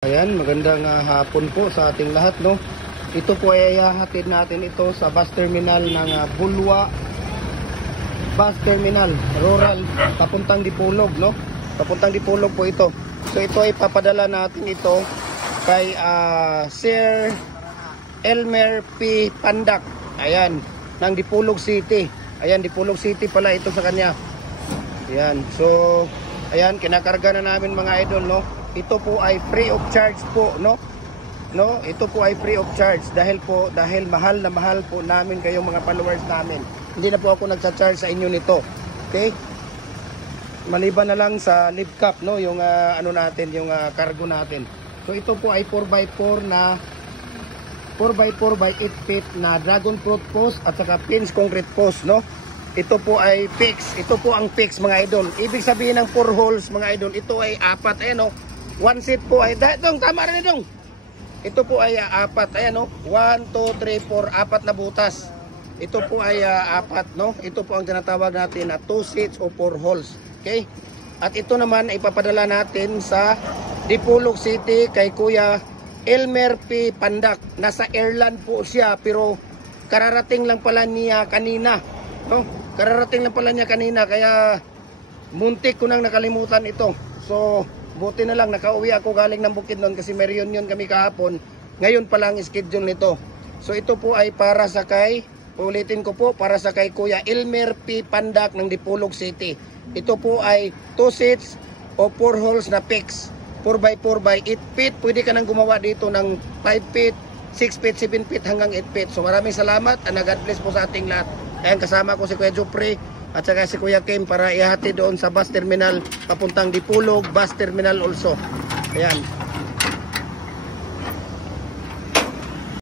Ayan, magandang hapon po sa ating lahat, no. Ito po ay hahatid natin ito sa bus terminal ng Bulwa Bus Terminal Rural papuntang Dipolog, no. Papuntang Dipolog po ito. So ito ay papadala natin ito kay Sir Elmer P. Pandak. Ayan, ng Dipolog City. Ayan, Dipolog City pala ito sa kanya. Ayan, so ayan, kinakarga na namin mga idol, no. Ito po ay free of charge po, no. Ito po ay free of charge dahil mahal na mahal po namin kayong mga followers namin. Hindi na po ako nagcha-charge sa inyo nito. Okay? Maliban na lang sa lift cap, no, yung ano natin, yung cargo natin. So ito po ay 4x4 na 4x4 by 8 feet na dragon fruit post at saka pins concrete post, no. Ito po ay fix. Ito po ang fix mga idol. Ibig sabihin ng 4 holes mga idol, ito ay 4. Ayan, no. One seat po ay dong, tama rin dong. Ito po ay 4. Ayan, no. 1, 2, 3, 4, 4 na butas. Ito po ay 4, no. Ito po ang tinatawag natin na 2 seats o 4 holes. Okay? At ito naman ay ipapadala natin sa Dipolog City kay Kuya Elmer P. Pandak. Nasa Ireland po siya pero kararating lang pala niya kanina, no. Kararating lang pala niya kanina kaya muntik ko nang nakalimutan ito. So buti na lang nakauwi ako galing ng Bukidnon kasi may reunion kami kahapon. Ngayon pa lang schedule nito. So ito po ay para sa kay, ulitin ko po, para sa kay Kuya Elmer P. Pandak ng Dipolog City. Ito po ay 2 seats o 4 holes na fix. 4x4 by 8 feet. Pwede ka nang gumawa dito ng 5 feet, 6 feet, 7 feet hanggang 8 feet. So maraming salamat and God bless po sa ating lahat. Ayan, kasama ko si Kuya Jupre at saka si Kuya Kim para ihati doon sa bus terminal papuntang Dipolog Bus Terminal also. Ayan.